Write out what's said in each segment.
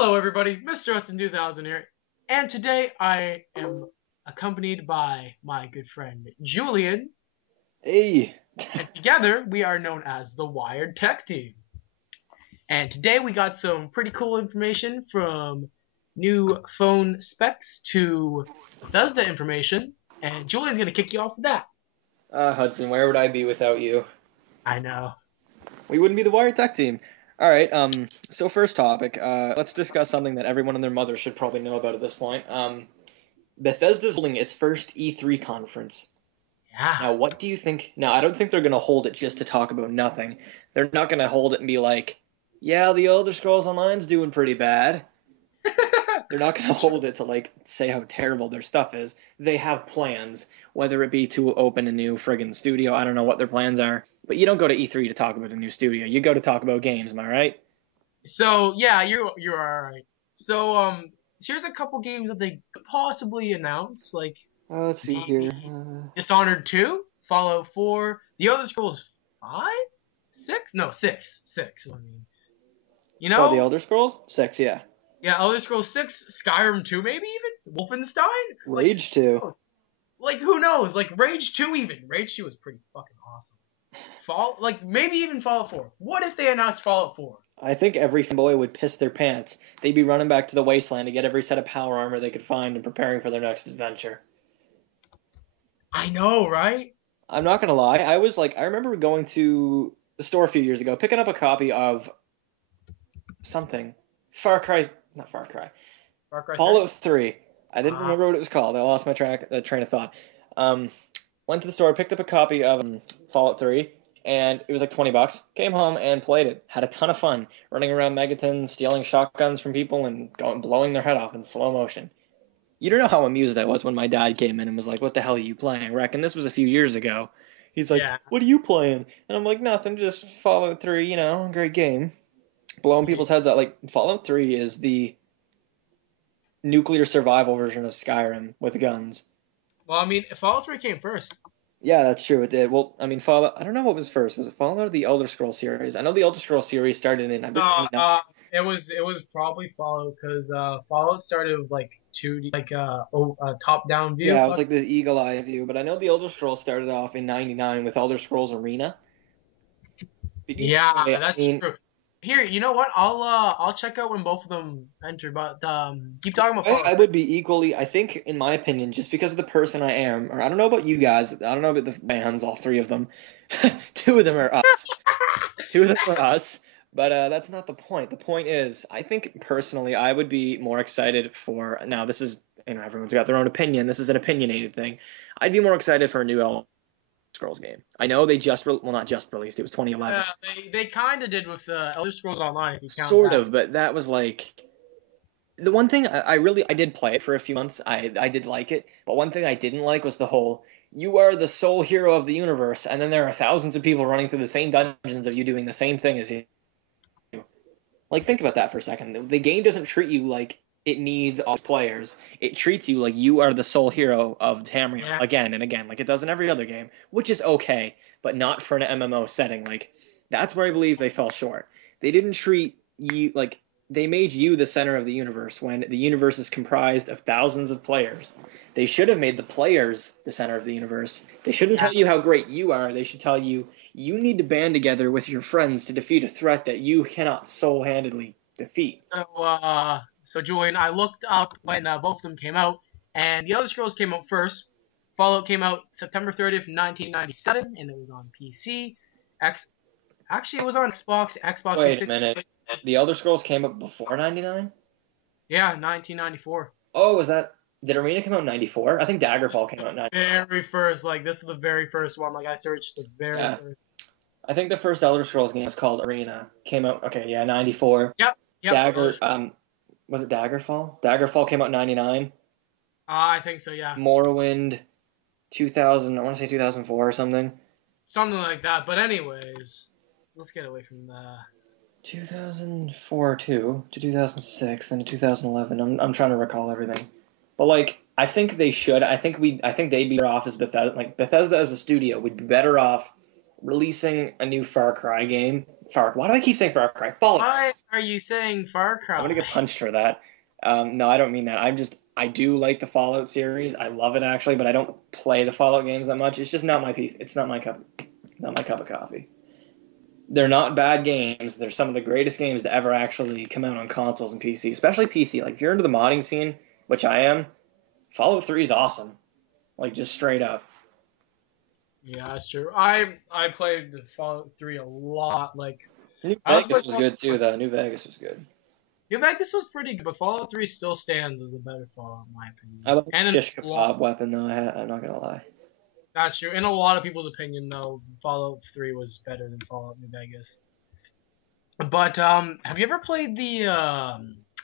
Hello, everybody. Mr. Hudson 2000 here, and today I am accompanied by my good friend Julian, Hey, and together we are known as the Wired TechTeam. And today we got some pretty cool information from new phone specs to Bethesda information, and Julian's gonna kick you off with that. Hudson, where would I be without you? I know. We wouldn't be the Wired Tech Team. All right. So first topic. Let's discuss something that everyone and their mother should probably know about at this point. Bethesda's holding its first E3 conference. Yeah. Now, what do you think? Now, I don't think they're gonna hold it just to talk about nothing. They're not gonna hold it and be like, "Yeah, the Elder Scrolls Online's doing pretty bad." They're not going to hold it to like say how terrible their stuff is. They have plans, whether it be to open a new friggin' studio. I don't know what their plans are, but you don't go to E3 to talk about a new studio. You go to talk about games. Am I right? So yeah, you're all right. So here's a couple games that they could possibly announce, like Let's see here. maybe Dishonored 2, Fallout 4, The Elder Scrolls 5, 6? No, 6. 6. I mean, you Oh, the know, Elder Scrolls 6, yeah. yeah, Elder Scrolls 6, Skyrim 2, maybe even Wolfenstein. Like, Rage 2. like who knows? Like Rage 2, even Rage 2 was pretty fucking awesome. Like maybe even Fallout 4. What if they announced Fallout 4? I think every fanboy would piss their pants. They'd be running back to the wasteland to get every set of power armor they could find and preparing for their next adventure. I know, right? I'm not gonna lie. I remember going to the store a few years ago, picking up a copy of something, Far Cry, not Far Cry, Far Cry 3. Fallout 3. I didn't remember what it was called. I lost my train of thought. Um, Went to the store, picked up a copy of Fallout 3, and it was like 20 bucks. Came home and played it. Had a ton of fun running around Megaton, stealing shotguns from people and going blowing their head off in slow motion. You don't know how amused I was when my dad came in and was like, "What the hell are you playing, Rec?" And this was a few years ago. He's like, Yeah. "What are you playing?" And I'm like, "Nothing, just Fallout 3, great game." Blowing people's heads out. Like, Fallout 3 is the nuclear survival version of Skyrim with guns. Well, I mean, Fallout 3 came first. Yeah, that's true. It did. Well, I mean, Fallout. I don't know what was first. Was it Fallout or the Elder Scrolls series? I know the Elder Scrolls series started in, I believe, Uh, 99. uh, it was probably Fallout because Fallout started with like 2D, like top down view. Yeah, it was like this eagle eye view. But I know the Elder Scrolls started off in '99 with Elder Scrolls Arena. But either Yeah, way, I that's mean, true. Here, you know what? I'll check out when both of them enter. But keep talking about I Fallout. would be equally. I think, in my opinion, just because of the person I am, or I don't know about you guys. I don't know about the fans, all three of them. Two of them are us. Two of them are us. But that's not the point. The point is, I think personally, I would be more excited for. Now, this is, everyone's got their own opinion. This is an opinionated thing. I'd be more excited for a new Elder Scrolls game. I know they well, not just released. It was 2011. They kind of did with Elder Scrolls Online, if you count Sort that. of, but that was like the one thing I did play it for a few months. I did like it, but one thing I didn't like was the whole "you are the sole hero of the universe," and then there are thousands of people running through the same dungeons of you doing the same thing as you. Like, think about that for a second. The game doesn't treat you like it needs all players. It treats you like you are the sole hero of Tamriel Yeah. again and again, like it does in every other game, which is okay, but not for an MMO setting. Like, that's where I believe they fell short. They didn't treat you like they made you the center of the universe when the universe is comprised of thousands of players. They should have made the players the center of the universe. They shouldn't Yeah. tell you how great you are. They should tell you you need to band together with your friends to defeat a threat that you cannot sole-handedly defeat. So Julian, I looked up when both of them came out, and the Elder Scrolls came out first. Fallout came out September 30th, 1997, and it was on PC. X, actually, it was on Xbox Wait a 360. minute. The Elder Scrolls came up before 99? Yeah, 1994. Oh, was that... Did Arena come out in 94? I think Daggerfall came out in 94. Very first, like this is the very first one. Like I searched the very Yeah. first. I think the first Elder Scrolls game was called Arena. Came out... Okay, yeah, 94. Yep. Dagger... Was it Daggerfall? Daggerfall came out in 99. I think so. Yeah, Morrowind... 2000... I want to say 2004 or something. something like that. But anyways, let's get away from the. 2004 too, to 2006, then to 2011. I'm trying to recall everything. But like I think they should. I think they'd be better off as Bethesda. Like Bethesda as a studio would be better off releasing a new Far Cry game Why do I keep saying Far Cry? Fallout. Why are you saying Far I'm gonna Cry? get punched for that. No, I don't mean that. I do like the Fallout series. I love it actually, but I don't play the Fallout games that much. It's just not my piece. It's not my cup of coffee. They're not bad games. They're some of the greatest games to ever actually come out on consoles and PC, especially PC. Like if you're into the modding scene, which I am, Fallout 3 is awesome. Like just straight up. Yeah, that's true. I played the Fallout 3 a lot. Like New I was playing Vegas was good too, though. New Vegas was good. New Vegas was pretty good, but Fallout 3 still stands as the better Fallout in my I opinion. love the And in shish a lot, kebab weapon though. I'm not gonna lie. that's true. In a lot of people's opinion, though, Fallout 3 was better than Fallout New Vegas. But have you ever played the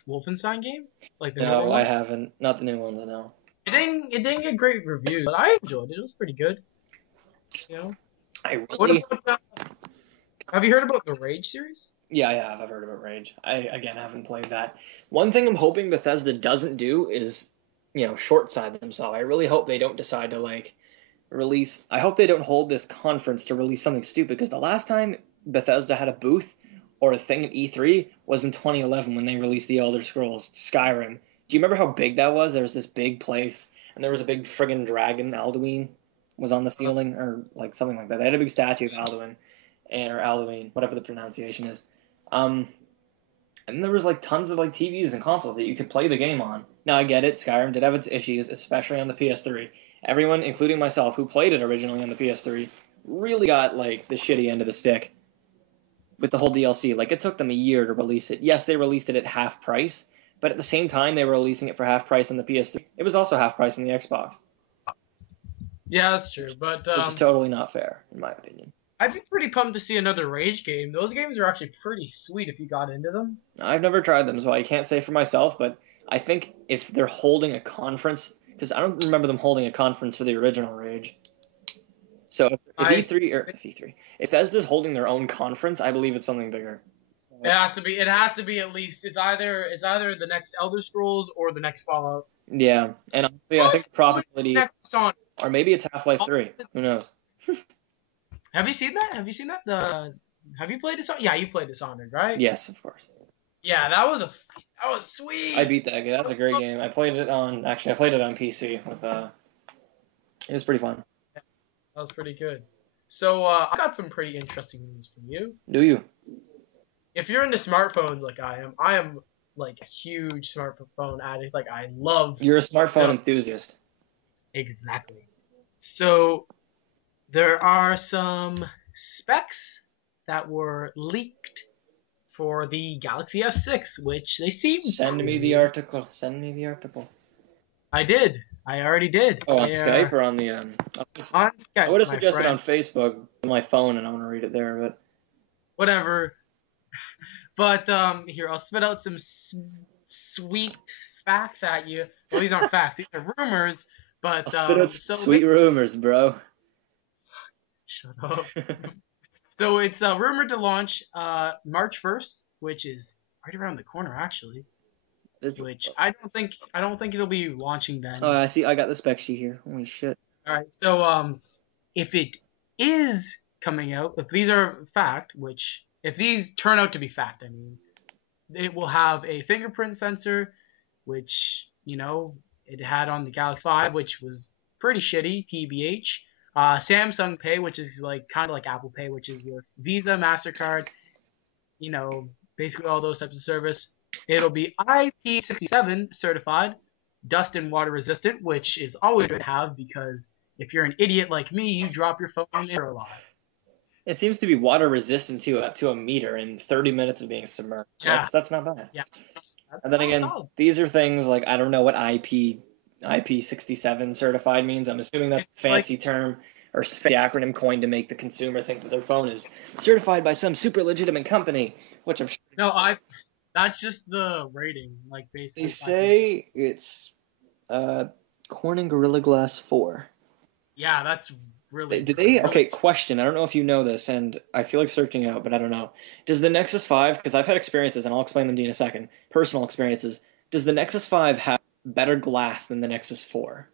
Wolfenstein game, like the newer No, I one? haven't. Not the new ones. No. It didn't get great reviews, but I enjoyed it. It was pretty good. You know. I What really. about have you heard about the Rage series? Yeah, I have. I've heard about Rage. I again haven't played that. One thing I'm hoping Bethesda doesn't do is, short side themselves. I really hope they don't decide to like release. I hope they don't hold this conference to release something stupid because the last time Bethesda had a booth or a thing at E3 was in 2011 when they released the Elder Scrolls Skyrim. Do you remember how big that was? There was this big place and there was a big friggin' dragon. Alduin was on the ceiling or like something like that. They had a big statue of Alduin or Alduin, whatever the pronunciation is. Um, and there was like tons of like TVs and consoles that you could play the game on. Now I get it, Skyrim did have its issues, especially on the PS3. Everyone, including myself, who played it originally on the PS3, really got like the shitty end of the stick with the whole DLC. Like it took them a year to release it. Yes, they released it at half price, but at the same time they were releasing it for half price on the PS3. It was also half price on the Xbox, Yeah, that's true. But which is totally not fair in my opinion. I'd be pretty pumped to see another Rage game. Those games are actually pretty sweet if you got into them. I've never tried them, so I can't say for myself, but I think if they're holding a conference, because I don't remember them holding a conference for the original Rage. So if I E3 or if E3, if Bethesda's holding their own conference, I believe it's something bigger. It has to be. It has to be at least. It's either the next Elder Scrolls or the next Fallout. Yeah, and honestly, I think the Possibly the probability, next Dishonored. or maybe it's Half-Life 3. Who knows? Have you seen that? Have you played Dishonored? Yeah, you played Dishonored, right? Yes, of course. Yeah, that was I sweet. beat that game. That's a great game. I played it on PC with it was pretty fun. That was pretty good. So I got some pretty interesting news from you. Do you? If you're into smartphones like I am like a huge smartphone addict. Like I love You're a smartphone film. enthusiast. Exactly. So there are some specs that were leaked for the Galaxy S6, which they seem Send me the cool. article. Send me the article. I did. I already did. Oh, on Skype They're or on the on I Skype, would have my suggested friend. on Facebook on my phone, and I want to read it there, but Whatever. But here I'll spit out some sweet facts at you. Well, these aren't facts; these are rumors. I'll But spit out so sweet basically, rumors, bro. shut up. So it's rumored to launch March 1st, which is right around the corner actually. Which I don't think it'll be launching Oh, then. I see. I got the spec sheet here. Holy shit. All right. So if it is coming out, if these are fact, which if these turn out to be fact, I mean, it will have a fingerprint sensor, which it had on the Galaxy 5, which was pretty shitty, TBH. Samsung Pay, which is like kind of like Apple Pay, which is with Visa, Mastercard, you know, basically all those types of service. It'll be IP67 certified, dust and water resistant, which is always good to have because if you're an idiot like me, you drop your phone in there a lot. It seems to be water resistant to a meter in 30 minutes of being submerged. So Yeah, that's not bad. yeah, that's And then pretty again, solid. these are things like I don't know what IP67 certified means. I'm assuming that's a It's like fancy term or fancy acronym coined to make the consumer think that their phone is certified by some super legitimate company, which I'm sure no, that's just the rating, like they basically IP. say it's uh Corning Gorilla Glass 4. Yeah, that's really, Did they? really. Okay, question. I don't know if you know this, and I feel like searching it out, but I don't know. Does the Nexus 5, because I've had experiences, and I'll explain them to you in a second, personal experiences, does the Nexus 5 have better glass than the Nexus 4?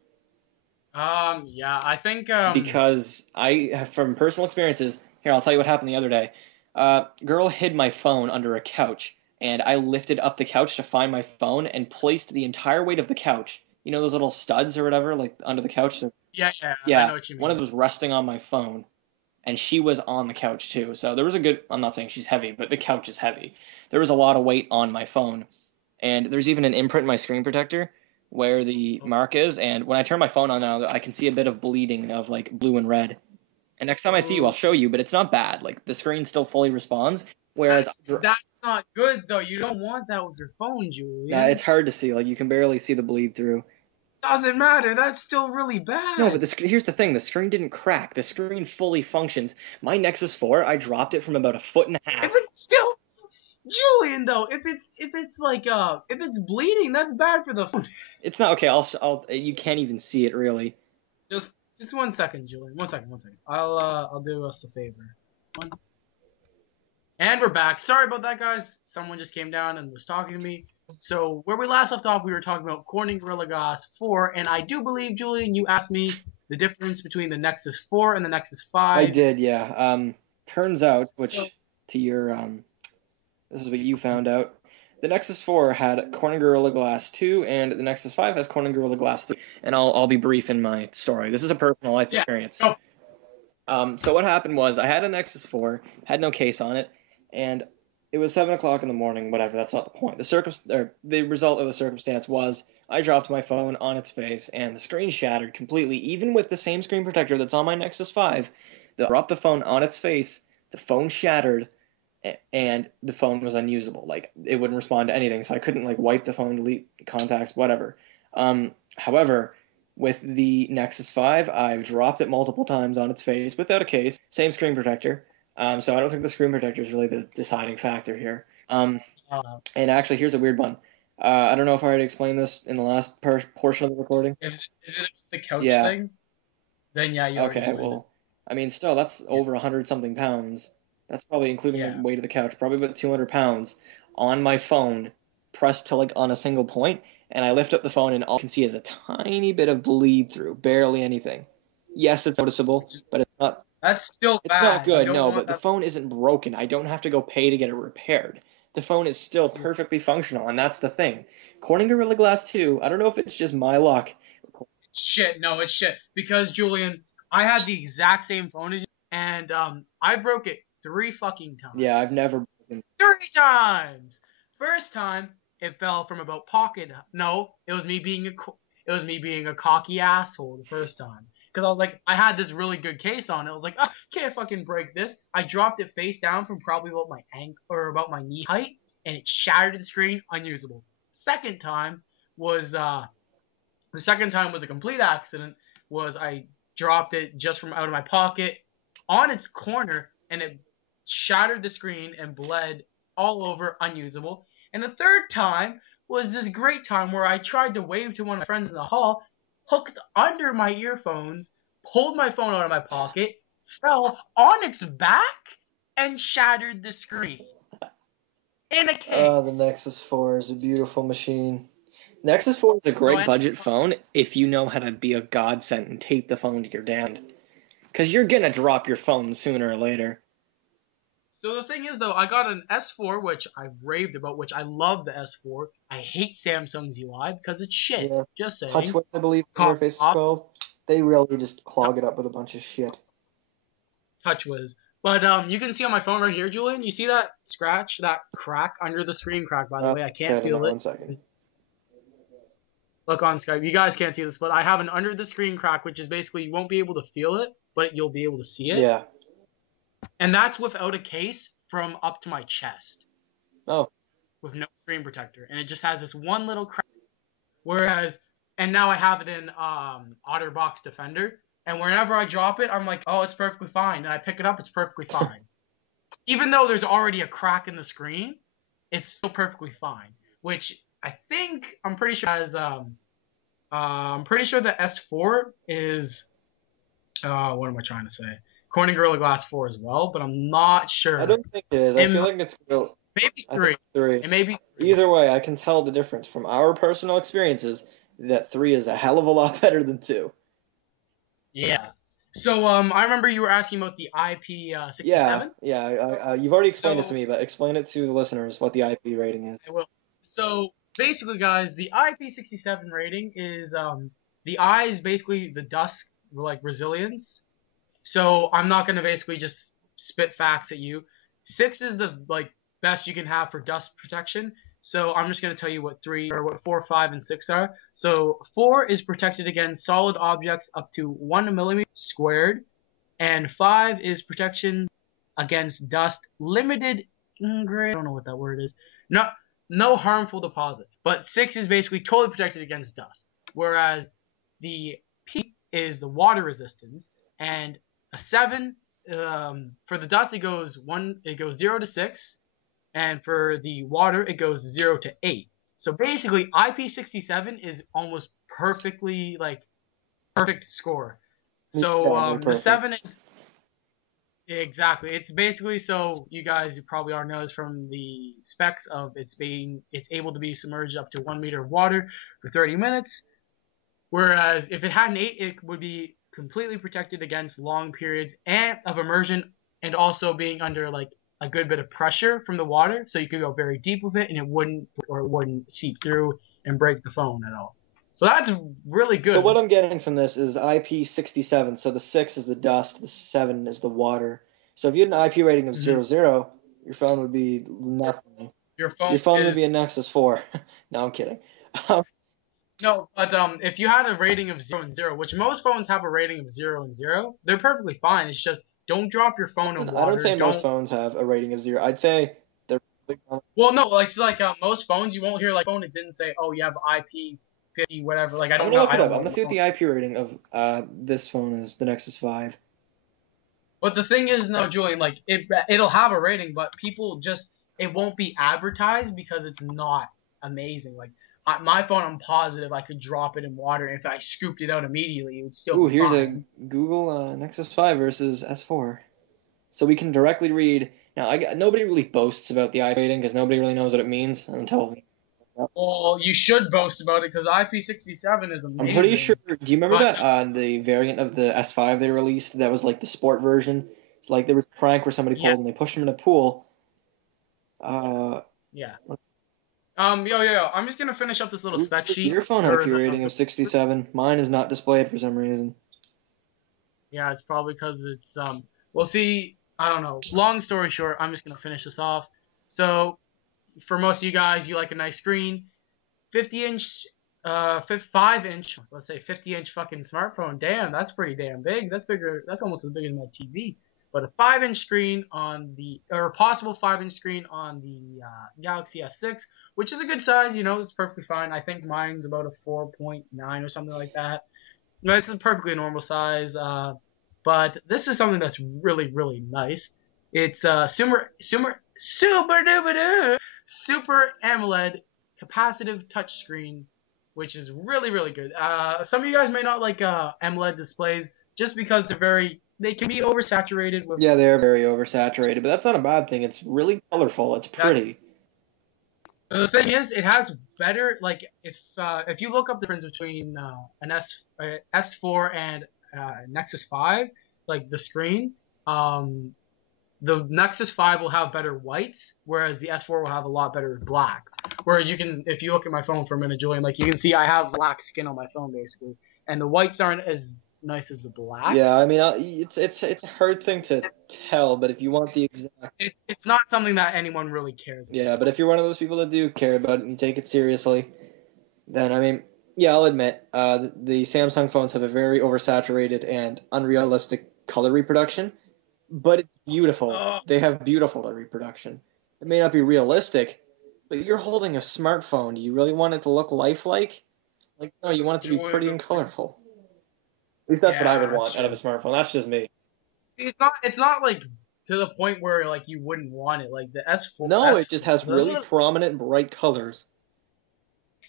Yeah, I think Because I have, from personal experiences, here, I'll tell you what happened the other day. Girl hid my phone under a couch, and I lifted up the couch to find my phone and placed the entire weight of the couch. You know those little studs or whatever, like under the couch? Yeah, yeah, I Yeah, know what you one of mean. those was resting on my phone, and she was on the couch too. So there was a good, I'm not saying she's heavy, but the couch is heavy. There was a lot of weight on my phone. And there's even an imprint in my screen protector where the mark is. And when I turn my phone on now, I can see a bit of bleeding of like blue and red. And next time I see you, I'll Ooh. show you, but it's not bad. Like the screen still fully responds. Whereas, That's not good though. You don't want that with your phone, nah, it's Julian. hard to see. Like you can barely see the bleed through. Doesn't matter. That's still really No, but bad. here's the thing: the screen didn't crack. The screen fully functions. My Nexus 4, I dropped it from about a foot and a If half. it's still Julian though, if it's like if it's bleeding, that's bad for the phone. It's not okay. You can't even see it really. Just just 1 second, Julian. 1 second, 1 second. I'll do us a favor. One. And we're back. Sorry about that, guys. Someone just came down and was talking to me. So where we last left off, we were talking about Corning Gorilla Glass 4, and I do believe, Julian, you asked me the difference between the Nexus 4 and the Nexus I 5s. did, yeah. Turns out, So, which to your this is what you found out. The Nexus 4 had Corning Gorilla Glass 2, and the Nexus 5 has Corning Gorilla Glass 3. And I'll be brief in my story. This is a personal life yeah. experience. Go. So what happened was I had a Nexus 4, had no case on it, and it was 7 o'clock in the morning. Whatever, that's not the point. The result of the circumstance was I dropped my phone on its face, and the screen shattered completely. Even with the same screen protector that's on my Nexus 5, dropped the phone on its face. The phone shattered, and the phone was unusable. Like it wouldn't respond to anything, so I couldn't like wipe the phone, delete contacts, whatever. However, with the Nexus 5, I've dropped it multiple times on its face without a case, same screen protector. So I don't think the screen protector is really the deciding factor here. And actually, here's a weird one. I don't know if I already explained this in the last portion of the recording. If is it the couch Yeah. thing? Then yeah, you already Okay. explained it. Well, I mean, still, that's Yeah. over 100 something pounds. That's probably including the Yeah. weight of the couch. Probably about 200 pounds on my phone, pressed to like on a single point. And I lift up the phone, and all I can see is a tiny bit of bleed through, barely anything. Yes, it's noticeable, Which is but it's not. that's still It's not bad. You good. don't No, want but the that. phone isn't broken. I don't have to go pay to get it repaired. The phone is still perfectly functional, and that's the thing. According to Gorilla Glass 2, I don't know if it's just my luck. Shit, no, it's shit. Because Julian, I had the exact same phone as you, and I broke it 3 fucking Yeah, I've times. never broken. 3 times. First time, it fell from about pocket. No, it was me being a cocky asshole the first time. Because I was like, I had this really good case on it. I was like, ah, can't fucking break this. I dropped it face down from probably about my ankle or about my knee height, and it shattered the screen, unusable. Second time was the second time was a complete accident. Was I dropped it just from out of my pocket on its corner, and it shattered the screen and bled all over, unusable. And the third time was this great time where I tried to wave to one of my friends in the hall, hooked under my earphones, pulled my phone out of my pocket, fell on its back, and shattered the screen in a The case. Nexus 4 is a beautiful machine. Nexus 4 is a So great budget phone if you know how to be a godsend and tape the phone to your hand. Because you're gonna drop your phone sooner or later. So the thing is, though, I got an S4, which I've raved about, which I love the S4. I hate Samsung's UI because it's shit. Yeah. Just saying. TouchWiz, I believe the Cop interface is off, called. They really just clog it up with a bunch of shit. TouchWiz. But you can see on my phone right here, Julian. You see that scratch, that crack under the screen crack? By the way, I Okay, can't I don't know. feel it. 1 second. Look on Skype. You guys can't see this, but I have an under the screen crack, which is basically you won't be able to feel it, but you'll be able to see it. Yeah. And that's without a case from up to my chest, Oh. with no screen protector, and it just has this one little crack. Whereas, and now I have it in OtterBox Defender, and whenever I drop it, I'm like, oh, it's perfectly fine. And I pick it up, it's perfectly fine. Even though there's already a crack in the screen, it's still perfectly fine. Which I think I'm pretty sure has I'm pretty sure the S4 is what am I trying to say? Corning Gorilla Glass 4 as well, but I'm not I sure. don't think it is. I It feel like it's real. maybe I think three. it's 3. It may be three. Either way, I can tell the difference from our personal experiences that 3 is a hell of a lot better than 2. Yeah. So I remember you were asking about the Yeah, IP67. yeah. You've already explained it to So me, but explain it to the listeners what the IP rating is. I will. So basically, guys, the IP67 rating is the I is basically the dust like resilience. So I'm not gonna basically just spit facts at you. 6 is the like best you can have for dust protection. So I'm just gonna tell you what 3 or what 4, 5, and 6 are. So 4 is protected against solid objects up to 1 millimeter squared, and 5 is protection against dust limited. I don't know what that word is. No harmful deposit. But 6 is basically totally protected against dust. Whereas the P is the water resistance, and a 7 for the dust it goes 0 to 6, and for the water it goes 0 to 8. So basically IP67 is almost perfectly like perfect score. So Yeah, they're the perfect. 7 is exactly. It's basically so you guys you probably already knows from the specs of it's able to be submerged up to 1 meter of water for 30 minutes. Whereas if it had an 8, it would be completely protected against long periods and of immersion, and also being under like a good bit of pressure from the water, so you could go very deep with it and it wouldn't seep through and break the phone at all. So that's really So what good. I'm getting from this is IP67. So the 6 is the dust, the 7 is the water. So if you had an IP rating of Hmm. 00, your phone would be nothing. Your Your phone phone would be a is Nexus 4. No, I'm kidding. Um, No, but if you had a rating of 0 and 0, which most phones have a rating of 0 and 0, they're perfectly fine. It's just don't drop your phone in I don't water. say most Don't. phones have a rating of 0. I'd say they're really common. Well, no, like it's like most phones, you won't hear like phone. It didn't say, oh, you have IP50 whatever. Like I I'm don't gonna know. look I it up. don't I'm know gonna the see what phone. the IP rating of this phone is, the Nexus 5. But the thing is, no, Julian, like it'll have a rating, but people just it won't be advertised because it's not amazing. Like my phone, I'm positive I could drop it in water, and if I scooped it out immediately, it would still Ooh, be here's a fine. Google Nexus 5 versus S4. So we can directly read. Now, nobody really boasts about the IP rating because nobody really knows what it means until. Well, you should boast about it because IP67 is I'm pretty sure. amazing. Do you remember But that the variant of the S5 they released that was like the sport version? It's like there was a prank where somebody yeah, pulled and they pushed him in a pool. Uh, yeah. let's. Yo. I'm just gonna finish up this little spec sheet Your phone for IP rating of 67. Mine is not displayed for some reason. yeah. It's probably because it's We'll see. I don't know. Long story short, I'm just gonna finish this off. So for most of you guys, you like a nice screen, 50-inch, 5-inch, let's say 50-inch fucking smartphone. Damn, that's pretty damn big. That's bigger. That's almost as big as my TV. But a 5-inch screen on the, or a possible 5-inch screen on the Galaxy S6, which is a good size. It's perfectly fine. I think mine's about a 4.9 or something like that. No, it's a perfectly normal size. But this is something that's really, really nice. It's super AMOLED capacitive touchscreen, which is really, really good. Some of you guys may not like AMOLED displays just because they can be oversaturated with. Yeah, they're very oversaturated, but that's not a bad thing. It's really colorful. It's That's pretty. the thing is, it has better like if you look up the difference between an S4 and Nexus 5, like the screen, um, the Nexus 5 will have better whites, whereas the S4 will have a lot better blacks. Whereas if you look at my phone for a minute, Julian, like you can see I have black skin on my phone basically, and the whites aren't as nice as the Yeah, blacks. I mean, it's a hard thing to tell, but if you want the exact. It's not something that anyone really cares about. Yeah, but if you're one of those people that do care about it and you take it seriously, then I mean, yeah, I'll admit, the Samsung phones have a very oversaturated and unrealistic color reproduction, but it's beautiful. Oh, They have beautiful color reproduction. It may not be realistic, but you're holding a smartphone. Do you really want it to look lifelike? Like, no, you want it to be Julian, pretty and colorful. At least that's what I would yeah, that's want out of a true. smartphone. That's just me. See, it's not like to the point where like you wouldn't want it. Like the S4 No, it S. just has really prominent, bright colors.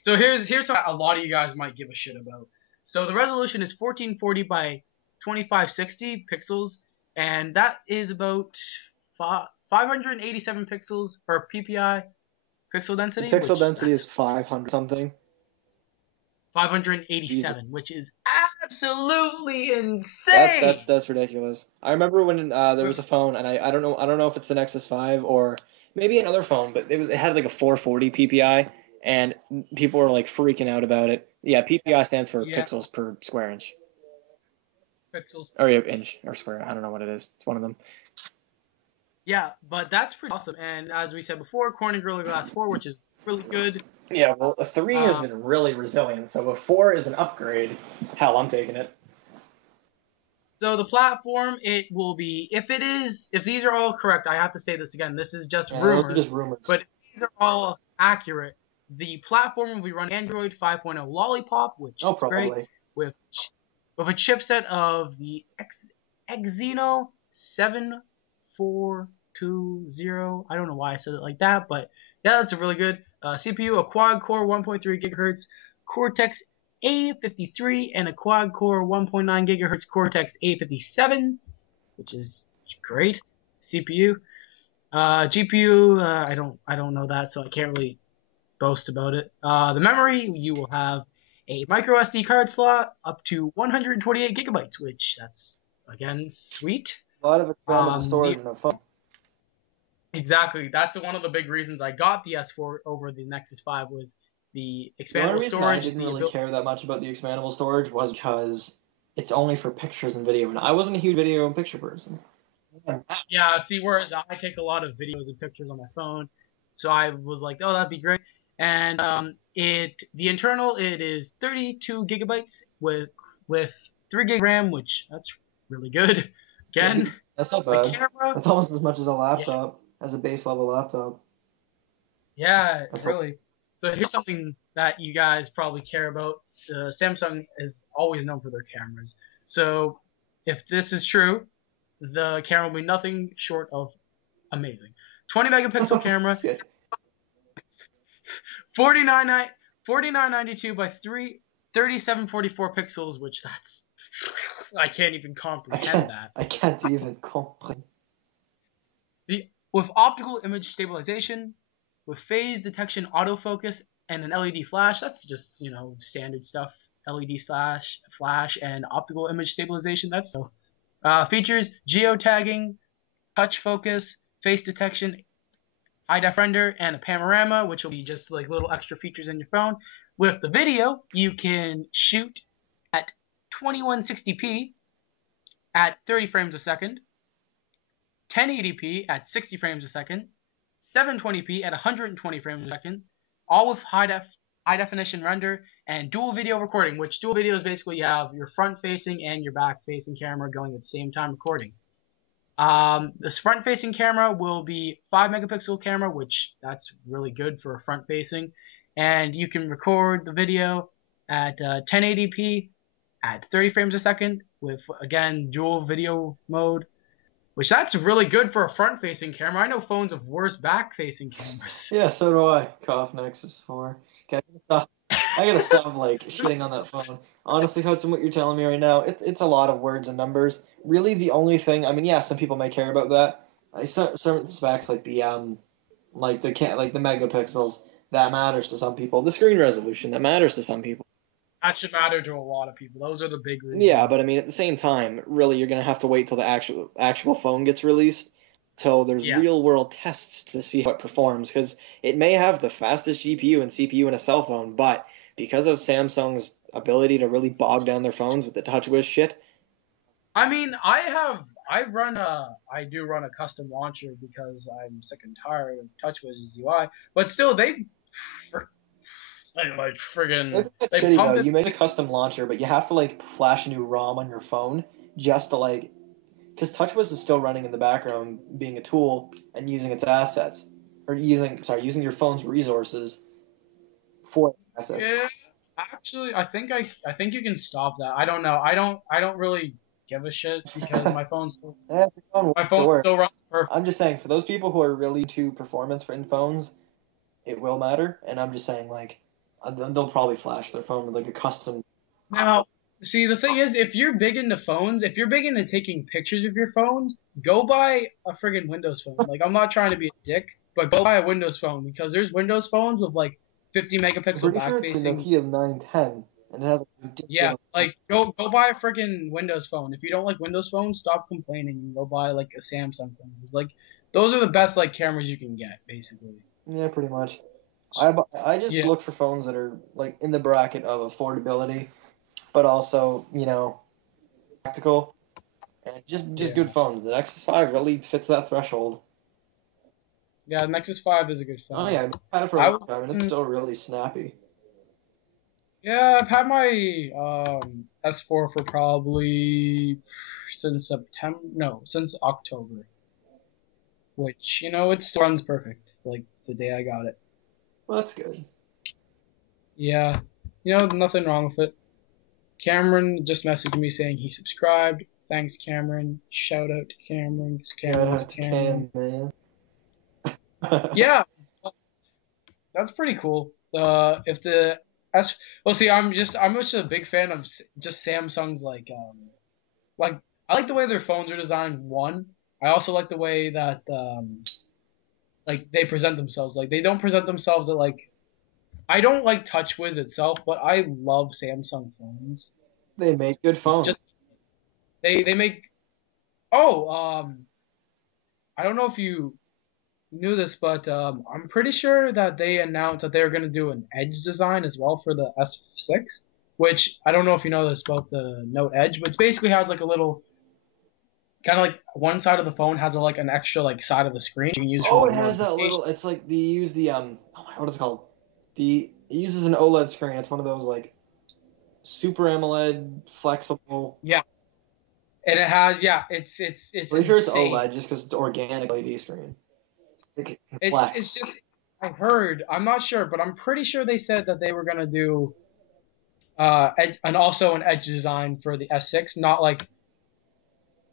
So here's what a lot of you guys might give a shit about. So the resolution is 1440 by 2560 pixels, and that is about 587 pixels or PPI pixel The density, pixel which density is that's 500 something. 587, Jesus. which is absolutely That's insane. that's ridiculous. I remember when there was a phone, and I don't know if it's the Nexus 5 or maybe another phone, but it had like a 440 PPI, and people were like freaking out about it. Yeah, PPI stands for Yeah, pixels per square inch, pixels. or yeah, inch or square. I don't know what it is. It's one of them. Yeah, but that's pretty awesome. And as we said before, Corning Gorilla Glass 4, which is really good. Yeah, well, a 3 has Uh, been really resilient, so a 4 is an upgrade. Hell, I'm taking it. so the platform, it will be, if these are all correct, I have to say this again, this is just Yeah, those are rumors, just rumors. but if these are all accurate, the platform will be running Android 5.0 Lollipop, which Oh, is great, probably. with with a chipset of the Exynos 7420. I don't know why I said it like that, but yeah, that's a really good CPU, a quad-core 1.3 gigahertz Cortex A53, and a quad-core 1.9 gigahertz Cortex A57, which is great. CPU, GPU, I don't know that, so I can't really boast about it. The memory, you will have a micro SD card slot up to 128 gigabytes, which that's again sweet. A lot of expandable The storage in a phone. exactly, that's one of the big reasons I got the S4 over the Nexus 5 was the The only expandable reason I storage, didn't the really ability. care that much about the expandable storage was because it's only for pictures and video, and I wasn't a huge video and picture person. Yeah, see, whereas I take a lot of videos and pictures on my phone, so I was like, oh, that'd be great. And the internal, it is 32 gigabytes with 3 gig RAM, which that's really good. Again, That's not the bad. camera, That's almost as much as a yeah, laptop, as a base level laptop. yeah, That's a really. So here's something that you guys probably care about. Samsung is always known for their cameras. So if this is true, the camera will be nothing short of amazing. 20 megapixel camera, shit. 49, 4992 by 3744 pixels, which that's I can't even I comprehend can't. that. I can't even comprehend. With optical image stabilization, with phase detection autofocus, and an LED flash, that's just standard stuff. LED slash flash and optical image stabilization. That's so. Features geotagging, touch focus, face detection, high def render, and a panorama, which will be just like little extra features in your phone. With the video, you can shoot at 2160p at 30 frames a second, 1080p at 60 frames a second, 720p at 120 frames a second, all with high definition render and dual video recording. Which dual video is basically you have your front facing and your back facing camera going at the same time recording. This front-facing camera will be 5 megapixel camera, which that's really good for a front-facing, and you can record the video at 1080p at 30 frames a second with again dual video mode, which that's really good for a front-facing camera. I know phones have worse back-facing cameras. Yeah, so do I. Cough Nexus 4. Okay, I gotta stop like shitting on that phone. Honestly, Hudson, what you're telling me right now, it's a lot of words and numbers. Really, the only thing, I mean, yeah, some people may care about that. Some specs like the megapixels, that matters to some people. The screen resolution, that matters to some people. That should matter to a lot of people. Those are the big Yeah, but reasons. I mean, at the same time, really, you're gonna have to wait till the actual phone gets released, till there's Yeah. real world tests to see how it performs. Because it may have the fastest GPU and CPU in a cell phone, but because of Samsung's ability to really bog down their phones with the TouchWiz shit. I mean, I do run a custom launcher because I'm sick and tired of TouchWiz's UI. But still, they like I friggin' think that's they shitty though. pump it. You make a custom launcher, but you have to like flash a new ROM on your phone just to like, because TouchWiz is still running in the background, being a tool and using its assets, or using your phone's resources for its assets. Yeah, actually, I think you can stop that. I don't know. I don't really give a shit because Yeah, if the phone works, my it phone still works. runs perfect. I'm just saying, for those people who are really to performance in phones, it will matter. And I'm just saying, like, they'll probably flash their phone with like a custom. Now, see, the thing is, if you're big into phones, if you're big into taking pictures of your phones, go buy a friggin' Windows phone. Like, I'm not trying to be a dick, but go buy a Windows phone because there's Windows phones with like 50 I'm megapixel pretty sure back it's the facing. Nokia 910. and it has a Yeah, ridiculous. like go buy a freaking Windows phone. If you don't like Windows phones, stop complaining and go buy like a Samsung phone. It's like those are the best like cameras you can get, basically. Yeah, pretty much. I just Yeah, look for phones that are like in the bracket of affordability, but also practical and just good yeah, phones. The Nexus 5 really fits that threshold. yeah. Nexus 5 is a good Oh phone. yeah, I've had it for a I long was, time and it's still really snappy. yeah, I've had my S4 for probably since September, no, since October, which it still runs perfect, like the day I got it. Well, that's good. Yeah, nothing wrong with it. Cameron just messaged me saying he subscribed. Thanks, Cameron. Shout out to Cameron because Shout Cameron's out to Cameron. Cam, man. Yeah, that's pretty cool. If the S, well, see, I'm just a big fan of just Samsung's like I like the way their phones are designed. One, I also like the way that like they present themselves. Like they don't present themselves at like I don't like TouchWiz itself, but I love Samsung phones. They make good Like phones. just they make oh I don't know if you knew this, but I'm pretty sure that they announced that they're going to do an Edge design as well for the S6, which I don't know if you know this about the Note Edge, but it basically has like a little kind of like one side of the phone has like an extra like side of the screen you can use for Oh, like it has that notifications. little. It's like they use the Oh my, what is it called? It uses an OLED screen. It's one of those like Super AMOLED flexible. Yeah, and it has it's Pretty sure it's insane. OLED just because it's organic LED screen. It's like it can It's flex. just I heard I'm not sure, but I'm pretty sure they said that they were gonna do edge, and also an edge design for the S6, not like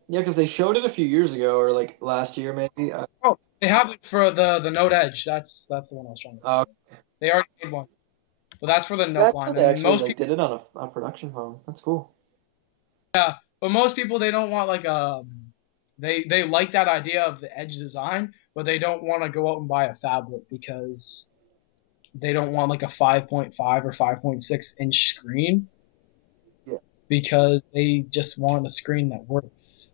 Yeah, because they showed it a few years ago or like last year maybe. oh they have it for the Note Edge. That's the one I was trying to think Uh, of. They already made one, but that's for the Note that's line. how they And actually most like people, did it on a production phone. That's cool. but most people they don't want like they like that idea of the Edge design, but they don't want to go out and buy a phablet because they don't want like a 5.5 or 5.6 inch screen Yeah. because they just want a screen that works.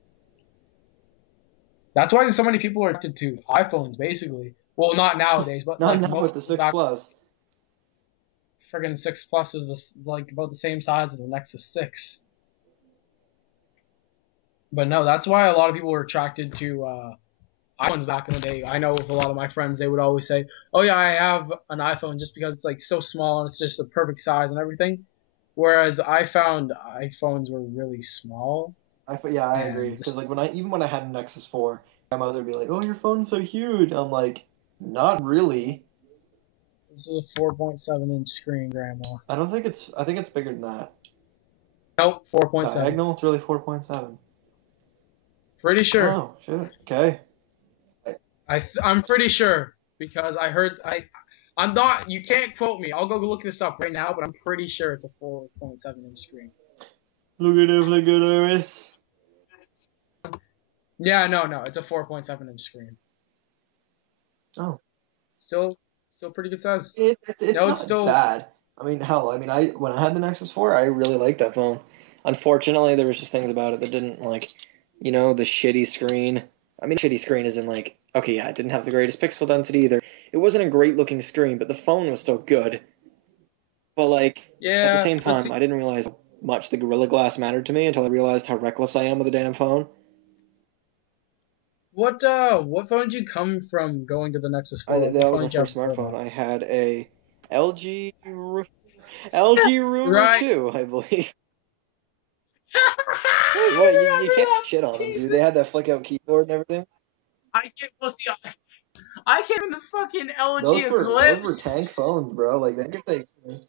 That's why so many people are addicted to iPhones, basically. Well, not nowadays, but Not like now most with the people six back, plus. friggin' 6 Plus is this like about the same size as the Nexus 6. But no, that's why a lot of people were attracted to iPhones back in the day. I know with a lot of my friends, they would always say, "Oh yeah, I have an iPhone just because it's like so small and it's just the perfect size and everything." Whereas I found iPhones were really small Yeah, I agree. and Because like when I had a Nexus 4, my mother would be like, "Oh, your phone's so huge." I'm like, "Not really." this is a 4.7-inch screen, Grandma. I don't think it's. I think it's bigger than that. Nope, 4.7. Diagonal, it's really 4.7. Pretty sure. Oh shit. Okay. I'm pretty sure because I heard I'm not. You can't quote me. I'll go look this up right now, but I'm pretty sure it's a 4.7-inch screen. Look at this. Yeah, no, it's a 4.7-inch screen. Oh, Still, still pretty good size. it's No, it's not still bad. I mean, hell, I mean, I when I had the Nexus 4, I really liked that phone. Unfortunately, there was just things about it that didn't like, the shitty screen. I mean, shitty screen is in like, okay, yeah, it didn't have the greatest pixel density either. It wasn't a great looking screen, but the phone was still good. But like at the yeah. same But time, see, I didn't realize how much the Gorilla Glass mattered to me until I realized how reckless I am with the damn phone. what phone did you come from going to the Nexus 4? What That was phone my did you have first before smartphone. that? I had a LG LG Rumor Right. 2, I believe. Hey, what? I You can't remember shit on them, that. dude. They Jesus. had that flick out keyboard and everything. I can't. Well, see, I came in the fucking LG Those were Eclipse. tank phones, bro. Like they could take. Those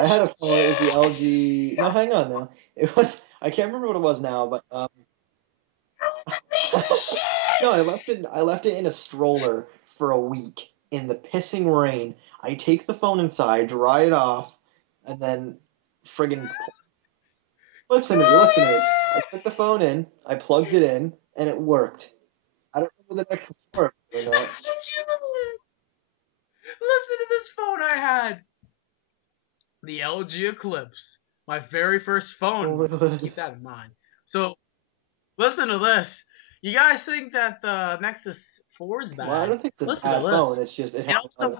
I were had a phone. It was the sick. LG. No, hang on now. It was. I can't remember what it was now, but no, Shit. I left it in a stroller for a week in the pissing rain. I take the phone inside, dry it off, and then friggin' listen to me, listen to me. I took the phone in, I plugged it in, and it worked. I don't know whether the Nexus worked or Listen not. to this phone I had. the LG Eclipse, my very first phone. Keep that in mind. So listen to this. You guys think that the Nexus 4 is Well, I bad? don't think it's a Listen to bad phone. this. It's just it It has. also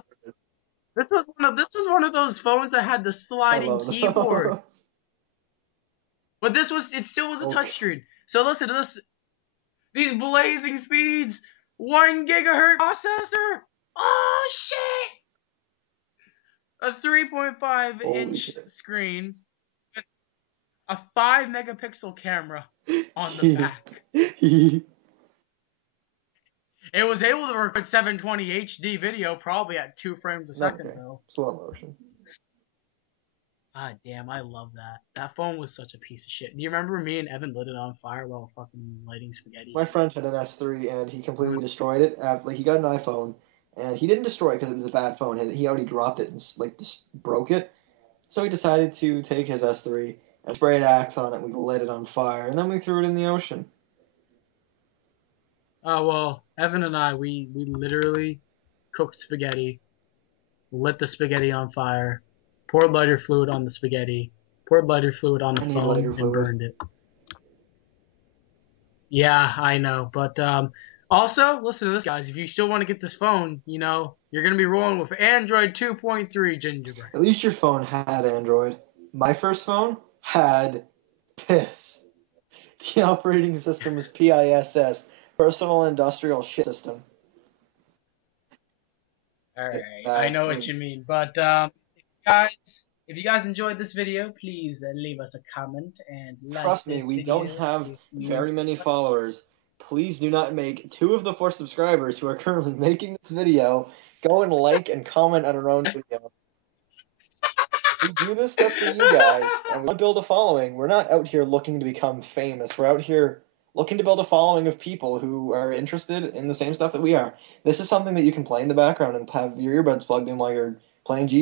this was one of those phones that had the I sliding love keyboard, those. but it still was a Okay. touchscreen. So listen to this. These blazing speeds, 1 gigahertz processor. Oh shit! A 3.5 Holy inch shit. screen with a 5 megapixel camera on the back. It was able to record 720 HD video, probably at 2 frames a second Okay. though. Slow motion. Ah, damn, I love that. That phone was such a piece of shit. Do you remember me and Evan lit it on fire while fucking lighting spaghetti? My friend had an S3 and he completely destroyed it. After, like he got an iPhone and he didn't destroy it because it was a bad phone. He already dropped it and like just broke it. So he decided to take his S3 and sprayed Axe on it. We lit it on fire and then we threw it in the ocean. Oh well, Evan and I, we literally cooked spaghetti, lit the spaghetti on fire, poured lighter fluid on the spaghetti, poured lighter fluid on the I need lighter phone, and fluid. burned it. Yeah, I know. But also, listen to this, guys. If you still want to get this phone, you're going to be rolling with Android 2.3 Gingerbread. At least your phone had Android. My first phone had piss. The operating system was PISS, Personal Industrial Shit System. All It's right, I bad. know I what mean, you mean. But if you guys enjoyed this video, please leave us a comment and like trust me, this we don't video have if you. very many followers. Please do not make two of the four subscribers who are currently making this video go and like and comment on our own video. We do this stuff for you guys, and we want to build a following. We're not out here looking to become famous. We're out here looking to build a following of people who are interested in the same stuff that we are. This is something that you can play in the background and have your earbuds plugged in while you're playing G.